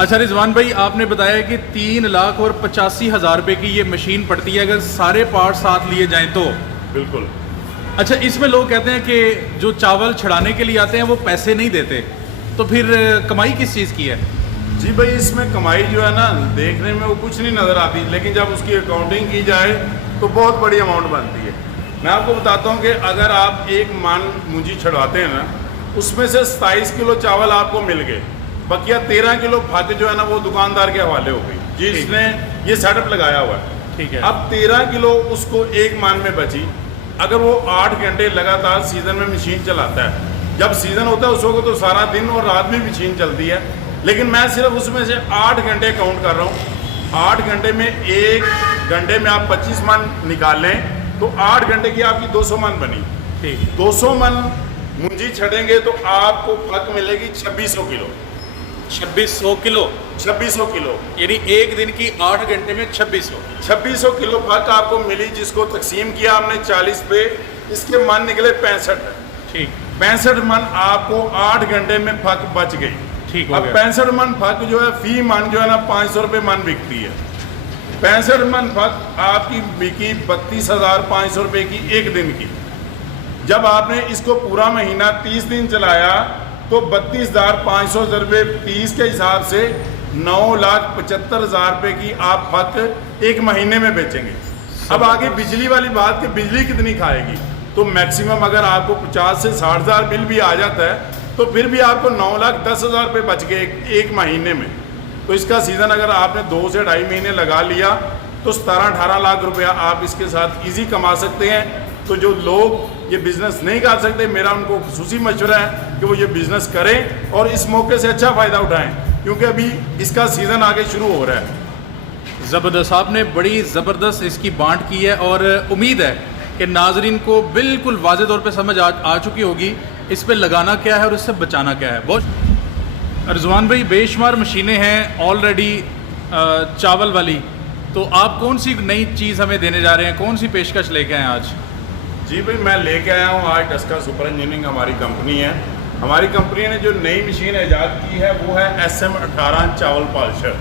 अच्छा रिजवान भाई, आपने बताया कि 3,85,000 रुपये की ये मशीन पड़ती है अगर सारे पार्ट साथ लिए जाएं तो। बिल्कुल। अच्छा, इसमें लोग कहते हैं कि जो चावल छड़ाने के लिए आते हैं वो पैसे नहीं देते, तो फिर कमाई किस चीज़ की है? जी भाई, इसमें कमाई जो है ना, देखने में वो कुछ नहीं नज़र आती, लेकिन जब उसकी अकाउंटिंग की जाए तो बहुत बड़ी अमाउंट बनती है। मैं आपको बताता हूँ कि अगर आप एक मन मुंजी छड़वाते हैं ना, उसमें से 27 किलो चावल आपको मिल गए, बकिया 13 किलो फक जो है ना वो दुकानदार के हवाले हो गई, जिसने ये सेटअप लगाया हुआ है। ठीक है। अब 13 किलो उसको एक मान में बची। अगर वो 8 घंटे लगातार सीज़न में मशीन चलाता है, जब सीज़न होता है उस वक्त तो सारा दिन और रात में मशीन चलती है, लेकिन मैं सिर्फ उसमें से 8 घंटे काउंट कर रहा हूँ। 8 घंटे में 1 घंटे में आप 25 मन निकाल लें तो 8 घंटे की आपकी 200 मन बनी। ठीक। 200 मन मुंजी छड़ेंगे तो आपको फक मिलेगी 2600 किलो। 2600 किलो? 2600 किलो, यानी एक दिन की 8 घंटे में 2600 किलो फक आपको मिली, जिसको तकसीम किया हमने 40 पे, इसके मन निकले 65। ठीक। 65 मन आपको 8 घंटे में फक बच गई। ठीक। अब 65 मन फक जो है फी मन जो है ना 500 रुपये मन बिकती है। 65 मन फक आपकी बिकी 32,500 रुपये की एक दिन की। जब आपने इसको पूरा महीना 30 दिन चलाया तो 32,500 रुपये 30 के हिसाब से 9,75,000 रुपये की आप फक एक महीने में बेचेंगे। अब आगे बिजली वाली बात कि बिजली कितनी खाएगी, तो मैक्सिमम अगर आपको 50 से 60,000 बिल भी आ जाता है तो फिर भी आपको 9,10,000 रुपये बच गए एक महीने में। तो इसका सीज़न अगर आपने 2 से 2.5 महीने लगा लिया तो 17-18 लाख रुपया आप इसके साथ इजी कमा सकते हैं। तो जो लोग ये बिज़नेस नहीं कर सकते, मेरा उनको खुसूसी मशवरा है कि वो ये बिज़नेस करें और इस मौके से अच्छा फ़ायदा उठाएं, क्योंकि अभी इसका सीज़न आगे शुरू हो रहा है। ज़बरदस्त, आपने बड़ी ज़बरदस्त इसकी बांट की है और उम्मीद है कि नाजरीन को बिल्कुल वाज़ेह तौर पे समझ आ चुकी होगी इस पे लगाना क्या है और इससे बचाना क्या है। बहुत रिजवान भाई, बेशुमार मशीनें हैं ऑलरेडी चावल वाली, तो आप कौन सी नई चीज़ हमें देने जा रहे हैं, कौन सी पेशकश लेके आए आज? जी भाई, मैं लेके आया हूँ आज टस्का सुपर इंजीनियरिंग हमारी कंपनी है। हमारी कंपनी ने जो नई मशीन ईजाद की है वो है SM18 चावल पॉलिशर।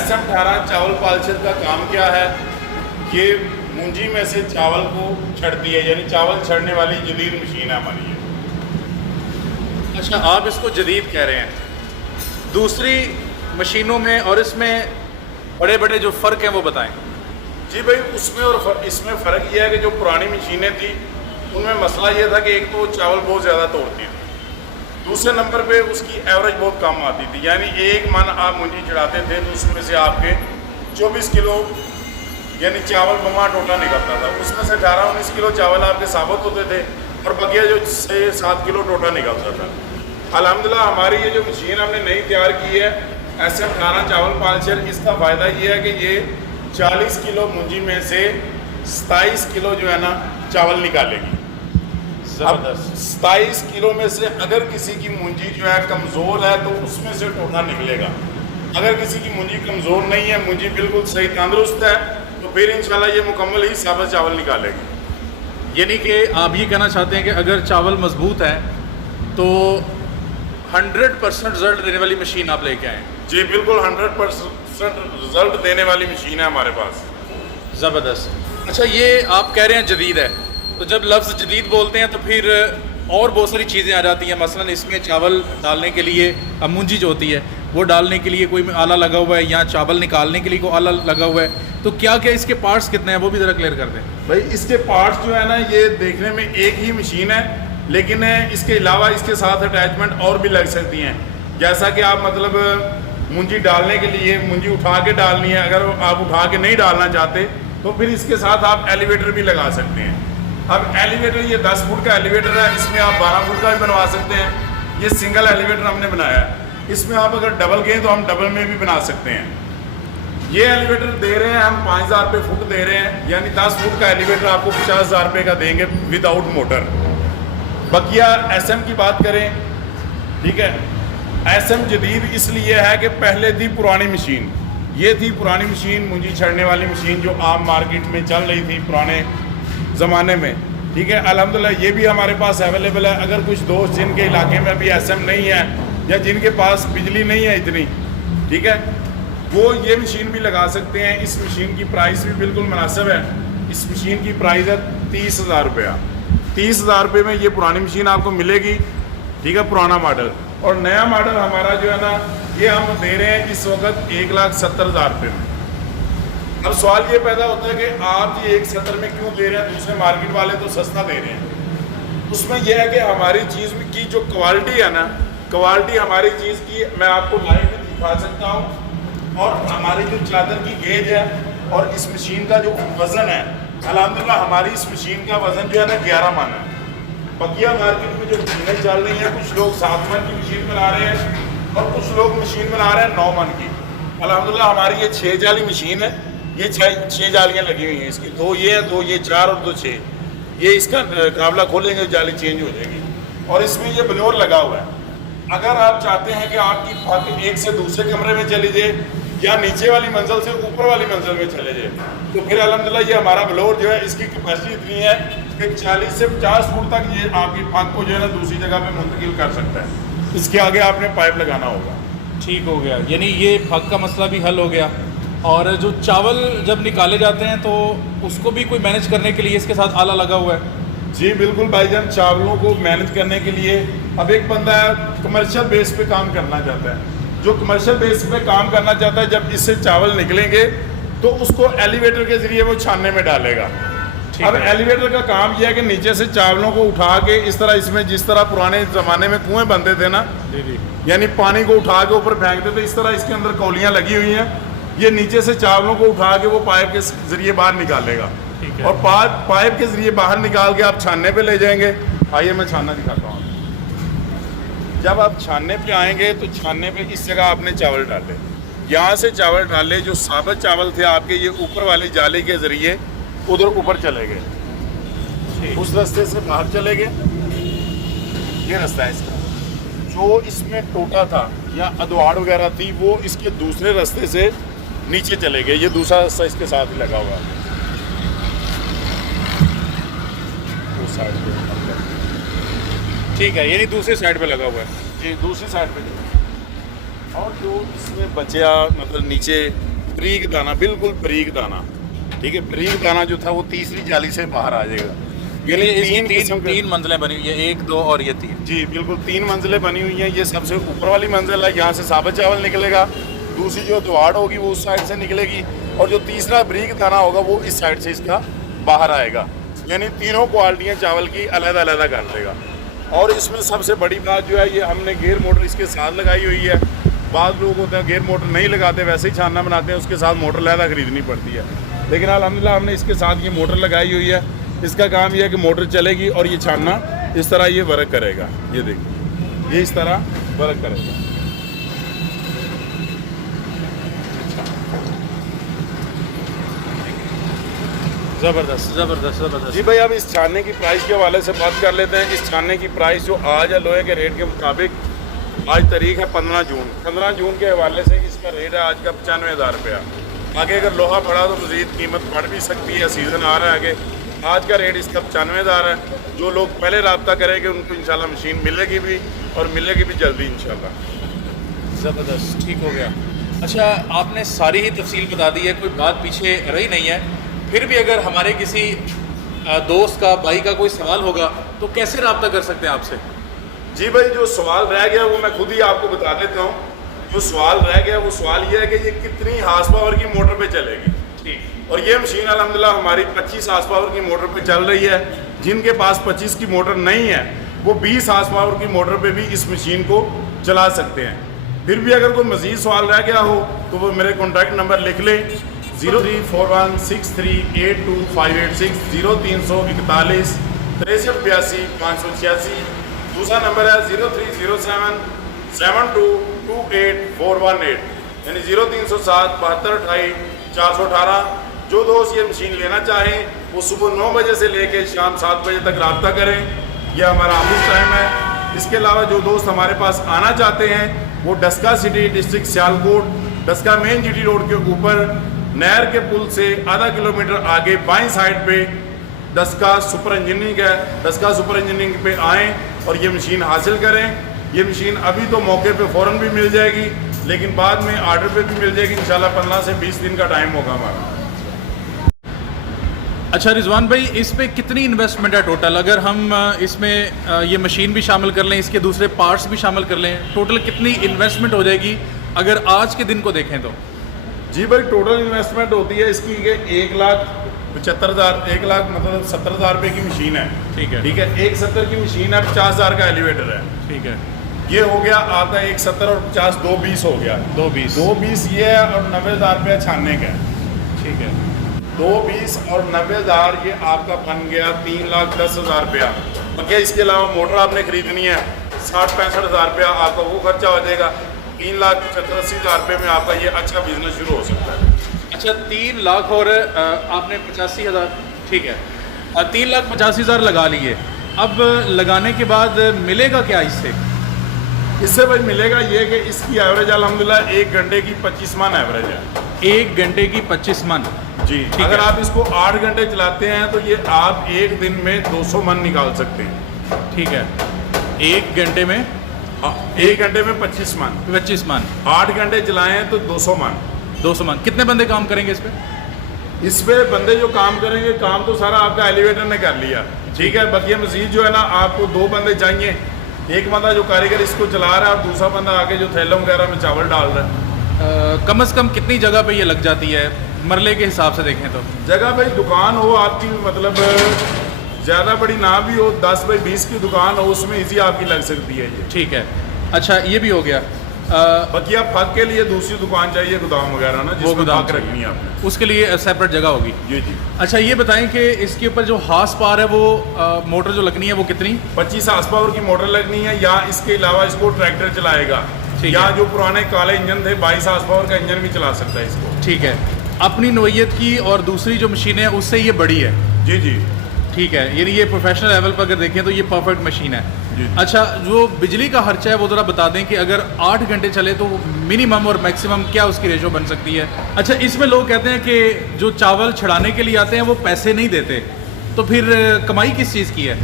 SM18 चावल पॉलिशर का काम क्या है, ये मुंजी में से चावल को छड़ती है, यानी चावल छड़ने वाली जदीद मशीन है हमारी ये। अच्छा, आप इसको जदीद कह रहे हैं। दूसरी मशीनों में और इसमें बड़े बड़े जो फ़र्क हैं वो बताएं। जी भाई, उसमें और इसमें फ़र्क ये है कि जो पुरानी मशीनें थी उनमें मसला ये था कि एक तो चावल बहुत ज़्यादा तोड़ती थी, दूसरे नंबर पे उसकी एवरेज बहुत कम आती थी। यानी एक मन आप मुंजी चढ़ाते थे तो उसमें से आपके 24 किलो यानी चावल बमा टोटा निकलता था। उसमें से 18-19 किलो चावल आपके साबुत होते थे और बकिया जो 6-7 किलो टोटा निकलता था। अल्हम्दुलिल्लाह हमारी ये जो मशीन हमने नई तैयार की है SM18 चावल पॉलिशर, इसका फ़ायदा ये है कि ये 40 किलो मुंजी में से 27 किलो जो है ना चावल निकालेगी। अब 27 किलो में से अगर किसी की मुंजी जो है कमज़ोर है तो उसमें से टोटा निकलेगा। अगर किसी की मुंजी कमज़ोर नहीं है, मुंजी बिल्कुल सही तंदुरुस्त है, तो फिर इंशाल्लाह ये मुकम्मल ही साबुत चावल निकालेगी। यानी कि आप ये कहना चाहते हैं कि अगर चावल मजबूत है तो 100% रिजल्ट देने वाली मशीन आप लेके आएँ? जी बिल्कुल, 100% रिजल्ट देने वाली मशीन है हमारे पास। ज़बरदस्त। अच्छा, ये आप कह रहे हैं जदीद है, तो जब लफ्ज़ जदीद बोलते हैं तो फिर और बहुत सारी चीज़ें आ जाती हैं। मसलन इसमें चावल डालने के लिए मुंजी जो होती है वो डालने के लिए कोई आला लगा हुआ है या चावल निकालने के लिए कोई आला लगा हुआ है, तो क्या क्या इसके पार्ट्स कितने हैं वो भी ज़रा क्लियर कर दें। भाई, इसके पार्ट्स जो है ना ये देखने में एक ही मशीन है, लेकिन इसके अलावा इसके साथ अटैचमेंट और भी लग सकती हैं। जैसा कि आप मतलब मुंजी डालने के लिए मुंजी उठा के डालनी है, अगर आप उठा के नहीं डालना चाहते तो फिर इसके साथ आप एलिवेटर भी लगा सकते हैं। अब एलिवेटर ये 10 फुट का एलिवेटर है, इसमें आप 12 फुट का भी बनवा सकते हैं। ये सिंगल एलिवेटर हमने बनाया है, इसमें आप अगर डबल गए तो हम डबल में भी बना सकते हैं। ये एलिवेटर दे रहे हैं हम 5,000 रुपये फुट दे रहे हैं, यानी 10 फुट का एलिवेटर आपको 50,000 रुपये का देंगे विदाउट मोटर। बकिया SM की बात करें, ठीक है, SM जदीद इसलिए है कि पहले थी पुरानी मशीन, ये थी पुरानी मशीन मुंजी छड़ने वाली मशीन जो आम मार्केट में चल रही थी पुराने ज़माने में, ठीक है। अल्हम्दुलिल्लाह ये भी हमारे पास अवेलेबल है। अगर कुछ दोस्त जिनके इलाके में अभी SM नहीं है या जिनके पास बिजली नहीं है इतनी, ठीक है, वो ये मशीन भी लगा सकते हैं। इस मशीन की प्राइस भी बिल्कुल मुनासिब है। इस मशीन की प्राइस है 30,000 रुपया। 30,000 रुपये में ये पुरानी मशीन आपको मिलेगी, ठीक है, पुराना मॉडल। और नया मॉडल हमारा जो है ना, ये हम दे रहे हैं इस वक्त 1,70,000 रुपये में। अब सवाल ये पैदा होता है कि आप ये 1,70,000 में क्यों दे रहे हैं, दूसरे मार्केट वाले तो सस्ता दे रहे हैं। उसमें यह है कि हमारी चीज़ की जो क्वालिटी है ना, क्वालिटी हमारी चीज़ की मैं आपको लाइव भी दिखा सकता हूँ। और हमारी जो चादर की गेज है और इस मशीन का जो वज़न है, अल्हम्दुलिल्लाह हमारी इस मशीन का वज़न जो है ना 11 मन है। बकिया मार्केट में जो मशीनें चल रही हैं, कुछ लोग 7 मन की मशीन बना रहे हैं और कुछ लोग मशीन बना रहे हैं 9 मन की। अल्हम्दुलिल्लाह हमारी ये 6 जाली मशीन है। ये 6 जालियाँ लगी हुई हैं इसकी, 2 ये है, 2 ये 4 और 2 6। ये इसका काबला खोलेंगे जाली चेंज हो जाएगी। और इसमें ये ब्लोअर लगा हुआ है। अगर आप चाहते हैं कि आपकी पग एक से दूसरे कमरे में चली जाए या नीचे वाली मंजिल से ऊपर वाली मंजिल में चले जाए, तो फिर अल्हम्दुलिल्लाह ये हमारा ब्लोअर जो है, इसकी कैपेसिटी इतनी है कि 40 से 50 फुट तक ये आपकी पग को जो है ना दूसरी जगह पे मुंतकिल कर सकता है। इसके आगे आपने पाइप लगाना होगा। ठीक हो गया, यानी ये पग का मसला भी हल हो गया। और जो चावल जब निकाले जाते हैं तो उसको भी कोई मैनेज करने के लिए इसके साथ आला लगा हुआ है? जी बिल्कुल भाईजान, चावलों को मैनेज करने के लिए अब एक बंदा कमर्शियल बेस पे काम करना चाहता है। जो कमर्शियल बेस पे काम करना चाहता है, जब इससे चावल निकलेंगे तो उसको एलिवेटर के ज़रिए वो छानने में डालेगा। अब एलिवेटर का काम यह है कि नीचे से चावलों को उठा के इस तरह, इसमें जिस तरह पुराने ज़माने में कुएँ बनते थे ना, यानी पानी को उठा के ऊपर फेंकते थे, इस तरह इसके अंदर कौलियाँ लगी हुई हैं। ये नीचे से चावलों को उठा के वो पाइप के ज़रिए बाहर निकालेगा और पाइप के ज़रिए बाहर निकाल के आप छानने पे ले जाएंगे। आइए मैं छानना दिखाता हूँ। जब आप छानने पे आएंगे तो छानने पे इस जगह आपने चावल डाले, यहाँ से चावल डाले, जो साबुत चावल थे आपके ये ऊपर वाली जाली के ज़रिए उधर ऊपर चले गए, उस रास्ते से बाहर चले गए। ये रास्ता है इसका। जो इसमें टोटा था या अदवाड़ वगैरह थी वो इसके दूसरे रास्ते से नीचे चले गए। ये दूसरा रास्ता इसके साथ ही लगा हुआ है, उस साइड पे। ठीक है, यानी दूसरी साइड पे लगा हुआ है। जी दूसरी साइड पे। और जो इसमें बचा मतलब नीचे बारीक दाना, बिल्कुल बारीक दाना, ठीक है, बारीक दाना जो था वो तीसरी जाली से बाहर आ जाएगा। तीन मंजिलें बनी हुई है, 1, 2 और ये 3। जी बिल्कुल 3 मंजिलें बनी हुई हैं। ये सबसे ऊपर वाली मंजिल है, यहाँ से साबुत चावल निकलेगा। दूसरी जो दवाड़ होगी वो उस साइड से निकलेगी और जो तीसरा बारीक दाना होगा वो इस साइड से इसका बाहर आएगा। यानी तीनों क्वालिटियाँ चावल की अलग-अलग कर देगा। और इसमें सबसे बड़ी बात जो है, ये हमने गेयर मोटर इसके साथ लगाई हुई है। बाद लोग होते हैं गेयर मोटर नहीं लगाते, वैसे ही छानना बनाते हैं, उसके साथ मोटर लहदा खरीदनी पड़ती है। लेकिन अल्हम्दुलिल्लाह हमने इसके साथ ये मोटर लगाई हुई है। इसका काम यह है कि मोटर चलेगी और ये छानना इस तरह ये वर्क करेगा। ये देखिए, ये इस तरह वर्क करेगा। ज़बरदस्त ज़बरदस्त ज़बरदस्त। जी भाई, अब इस छानने की प्राइस के हवाले से बात कर लेते हैं। इस छानने की प्राइस जो आज है लोहे के रेट के मुताबिक, आज तारीख है 15 जून। 15 जून के हवाले से इसका रेट है आज का 95,000 रुपया। आगे अगर लोहा बढ़ा तो मज़ीद कीमत बढ़ भी सकती है, सीज़न आ रहा है आगे। आज का रेट इसका 95,000 है। जो लोग पहले रब्ता करेंगे उनको इंशाल्लाह मशीन मिलेगी भी और मिलेगी भी जल्दी इंशाल्लाह। ज़बरदस्त, ठीक हो गया। अच्छा, आपने सारी ही तफसील बता दी है, कोई बात पीछे रही नहीं है। फिर भी अगर हमारे किसी दोस्त का, भाई का कोई सवाल होगा तो कैसे रब्ता कर सकते हैं आपसे? जी भाई, जो सवाल रह गया वो मैं खुद ही आपको बता देता हूँ। जो सवाल रह गया वो सवाल ये है कि ये कितनी हार्स पावर की मोटर पे चलेगी। ठीक। और ये मशीन अल्हम्दुलिल्लाह हमारी 25 हार्स पावर की मोटर पे चल रही है। जिनके पास 25 की मोटर नहीं है वो 20 हार्स पावर की मोटर पे भी इस मशीन को चला सकते हैं। फिर भी अगर कोई मज़ीद सवाल रह गया हो तो वो मेरे कॉन्टैक्ट नंबर लिख लें, 0341638586, 0341 6382 586। दूसरा नंबर है 03077228 यानी 0307 7228 418। जो दोस्त ये मशीन लेना चाहें वो सुबह 9 बजे से लेकर शाम 7 बजे तक रब्ता करें। यह हमारा ऑफिस टाइम है। इसके अलावा जो दोस्त हमारे पास आना चाहते हैं वो Daska city district Sialkot, Daska main GT road के ऊपर नहर के पुल से आधा किलोमीटर आगे बाईं साइड पे डस्का सुपर इंजीनियरिंग है। डस्का सुपर इंजीनियरिंग पे आएँ और ये मशीन हासिल करें। ये मशीन अभी तो मौके पे फ़ौरन भी मिल जाएगी, लेकिन बाद में आर्डर पे भी मिल जाएगी इंशाल्लाह। 15 से 20 दिन का टाइम होगा हमारा। अच्छा रिजवान भाई, इस पे कितनी इन्वेस्टमेंट है टोटल? अगर हम इसमें ये मशीन भी शामिल कर लें, इसके दूसरे पार्ट्स भी शामिल कर लें, टोटल कितनी इन्वेस्टमेंट हो जाएगी अगर आज के दिन को देखें तो? जी भाई, टोटल इन्वेस्टमेंट होती है इसकी कि 1,75,000, 1 लाख मतलब 70,000 रुपये की मशीन है। ठीक है। ठीक है, 1,70 की मशीन है, 50,000 का एलिवेटर है। ठीक है। ये हो गया आपका 1,70 और 50, 2,20 हो गया। 2,20 ये है और 90,000 रुपया छानने का है। ठीक है। 2,20 और 90,000 ये आपका बन गया 3,10,000 रुपया। बाकी इसके अलावा मोटर आपने खरीदनी है, 60-65,000 रुपया आपका वो खर्चा हो जाएगा। 3,70,000 रुपये में आपका ये अच्छा बिजनेस शुरू हो सकता है। अच्छा, 3 लाख और आपने 85,000, ठीक है, 3,85,000 लगा लिए। अब लगाने के बाद मिलेगा क्या इससे? इससे भाई मिलेगा ये कि इसकी एवरेज अल्हम्दुलिल्लाह 1 घंटे की 25 मन एवरेज है। 1 घंटे की 25 मन? जी। अगर आप इसको 8 घंटे चलाते हैं तो ये आप 1 दिन में 200 मन निकाल सकते हैं। ठीक है। 1 घंटे में? 1 घंटे में 25 मन। 25 मन। 8 घंटे चलाएं तो 200 मन। 200 मन। कितने बंदे काम करेंगे इस पे? इस पे बंदे जो काम करेंगे, काम तो सारा आपका एलिवेटर ने कर लिया। ठीक है, बकिया मजीद जो है ना आपको 2 बंदे चाहिए। एक बंदा जो कारीगर इसको चला रहा है और दूसरा बंदा आगे जो थैलों वगैरह में चावल डाल रहा है। कम से कम कितनी जगह पे ये लग जाती है मरले के हिसाब से देखें तो? जगह भाई दुकान हो आपकी, मतलब ज़्यादा बड़ी ना भी हो, 10 बाई 20 की दुकान हो, उसमें इजी आपकी लग सकती है ये। ठीक है। अच्छा, ये भी हो गया। बाकी आप फक के लिए दूसरी दुकान चाहिए, गोदाम वगैरह ना, जिसमें फक रखनी है आपने, उसके लिए सेपरेट जगह होगी। जी जी। अच्छा, ये बताएं कि इसके ऊपर जो हार्स पावर है वो मोटर जो लगनी है वो कितनी? 25 हार्स पावर की मोटर लगनी है, या इसके अलावा इसको ट्रैक्टर चलाएगा, या जो पुराने काले इंजन थे 22 हार्स पावर का इंजन भी चला सकता है इसको। ठीक है। अपनी नोयत की और दूसरी जो मशीन है उससे ये बड़ी है? जी जी। ठीक है, यानी ये प्रोफेशनल लेवल पर अगर देखें तो ये परफेक्ट मशीन है जी। अच्छा, जो बिजली का खर्चा है वो ज़रा बता दें कि अगर 8 घंटे चले तो मिनिमम और मैक्सिमम क्या उसकी रेशो बन सकती है? अच्छा, इसमें लोग कहते हैं कि जो चावल छड़ाने के लिए आते हैं वो पैसे नहीं देते, तो फिर कमाई किस चीज़ की है?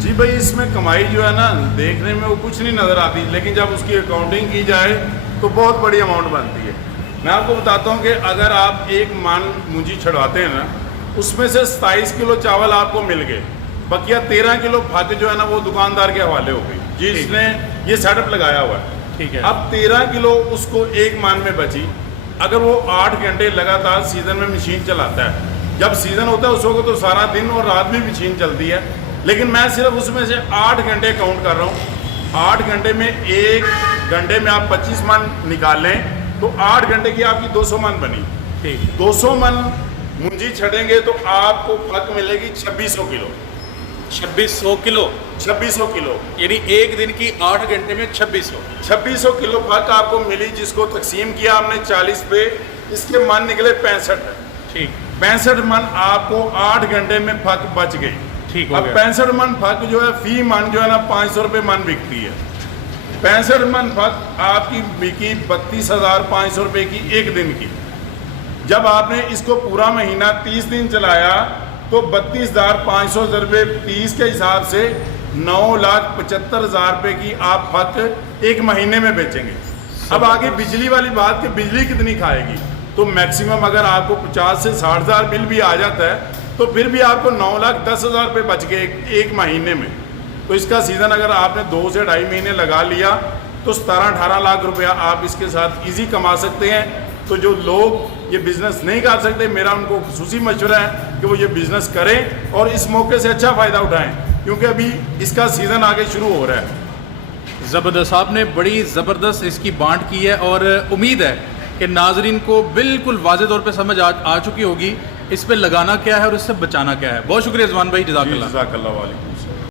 जी भाई, इसमें कमाई जो है ना देखने में वो कुछ नहीं नज़र आती, लेकिन जब उसकी अकाउंटिंग की जाए तो बहुत बड़ी अमाउंट बनती है। मैं आपको बताता हूँ कि अगर आप 1 मन मुंजी छड़वाते हैं ना, उसमें से 27 किलो चावल आपको मिल गए, बकिया 13 किलो फक जो है ना वो दुकानदार के हवाले हो गई, जिसने ये सेटअप लगाया हुआ है। ठीक है। अब 13 किलो उसको 1 मन में बची। अगर वो 8 घंटे लगातार सीज़न में मशीन चलाता है, जब सीज़न होता है उस वक्त तो सारा दिन और रात भी मशीन चलती है, लेकिन मैं सिर्फ उसमें से 8 घंटे काउंट कर रहा हूँ। 8 घंटे में 1 घंटे में आप 25 मन निकाल लें तो 8 घंटे की आपकी 200 मन बनी। ठीक। 200 मन मुंजी छड़ेंगे तो आपको फक मिलेगी 2600 किलो। 2600 किलो? 2600 किलो, यानी एक दिन की 8 घंटे में 2600 किलो फक आपको मिली, जिसको तकसीम किया हमने 40 पे, इसके मन निकले 65। ठीक। 65 मन आपको 8 घंटे में फक बच गई। ठीक हो अब गया। 65 मन फक जो है फी मन जो है ना 500 रुपये मन बिकती है। 65 मन फक आपकी बिकी 32,500 रुपये की एक दिन की। जब आपने इसको पूरा महीना 30 दिन चलाया तो 32,500 रुपये 30 के हिसाब से 9,75,000 रुपये की आप फक एक महीने में बेचेंगे। अब आगे बिजली वाली बात कि बिजली कितनी खाएगी, तो मैक्सिमम अगर आपको 50 से 60,000 बिल भी आ जाता है तो फिर भी आपको 9,10,000 रुपये बच गए एक महीने में। तो इसका सीज़न अगर आपने 2 से 2.5 महीने लगा लिया तो 17-18 लाख रुपया आप इसके साथ इजी कमा सकते हैं। तो जो लोग ये बिज़नेस नहीं कर सकते, मेरा उनको खुसूसी मशवरा है कि वो ये बिज़नेस करें और इस मौके से अच्छा फ़ायदा उठाएं, क्योंकि अभी इसका सीज़न आगे शुरू हो रहा है। ज़बरदस्त, आपने बड़ी ज़बरदस्त इसकी बांट की है और उम्मीद है कि नाजरीन को बिल्कुल वाज़ेह तौर पे समझ आ चुकी होगी इस पे लगाना क्या है और इससे बचाना क्या है। बहुत शुक्रिया रिजवान भाई, जज़ाकल्लाह। जज़ाकल्लाह वालेकुम।